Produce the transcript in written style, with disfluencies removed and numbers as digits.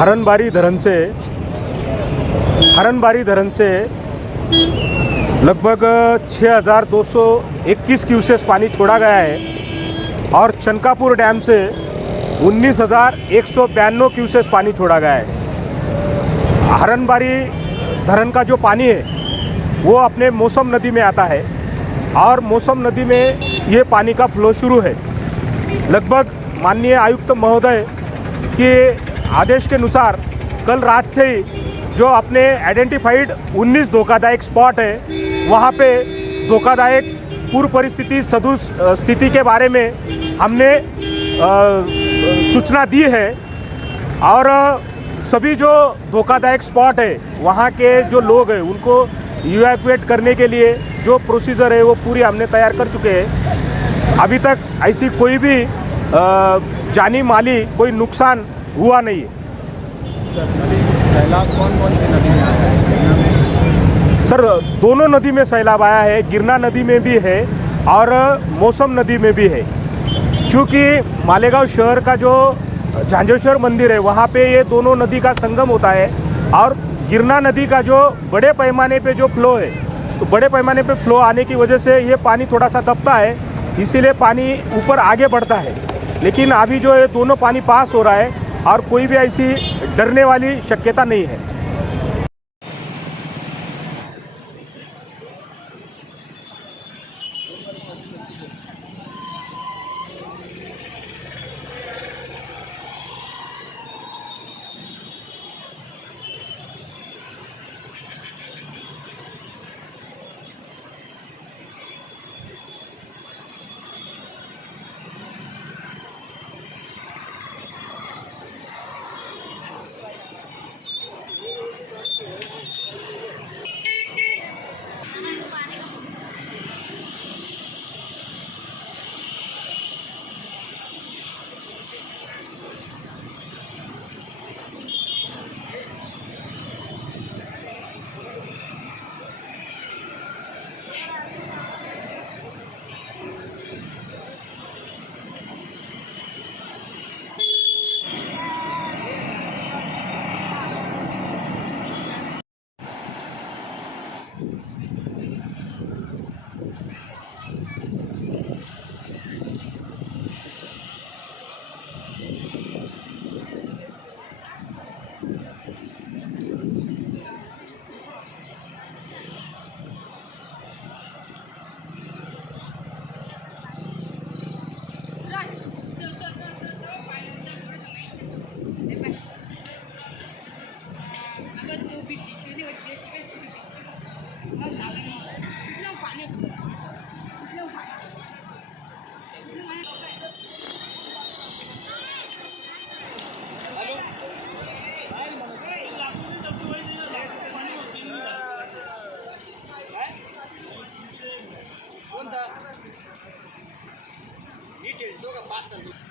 हरनबारी धरन से लगभग 6,221 क्यूसेस पानी छोड़ा गया है और चनकापुर डैम से 19,192 क्यूसेस पानी छोड़ा गया है। हरनबारी धरन का जो पानी है वो अपने मौसम नदी में आता है और मौसम नदी में ये पानी का फ्लो शुरू है। लगभग माननीय आयुक्त महोदय के आदेश के अनुसार कल रात से ही जो अपने आइडेंटिफाइड 19 धोखादायक स्पॉट है वहाँ पे धोखादायक पूर्व परिस्थिति सदृश स्थिति के बारे में हमने सूचना दी है और सभी जो धोखादायक स्पॉट है वहाँ के जो लोग हैं उनको इवैक्यूएट करने के लिए जो प्रोसीजर है वो पूरी हमने तैयार कर चुके हैं। अभी तक ऐसी कोई भी जानी माली कोई नुकसान हुआ नहीं है। सैलाब कौन कौन सी नदी में आया है? सर दोनों नदी में सैलाब आया है, गिरना नदी में भी है और मौसम नदी में भी है। क्योंकि मालेगांव शहर का जो झांझेश्वर मंदिर है वहाँ पे ये दोनों नदी का संगम होता है और गिरना नदी का जो बड़े पैमाने पे जो फ्लो है तो बड़े पैमाने पे फ्लो आने की वजह से ये पानी थोड़ा सा दबता है, इसीलिए पानी ऊपर आगे बढ़ता है। लेकिन अभी जो ये दोनों पानी पास हो रहा है और कोई भी ऐसी डरने वाली शक्यता नहीं है। नीट है, दो का 5 साल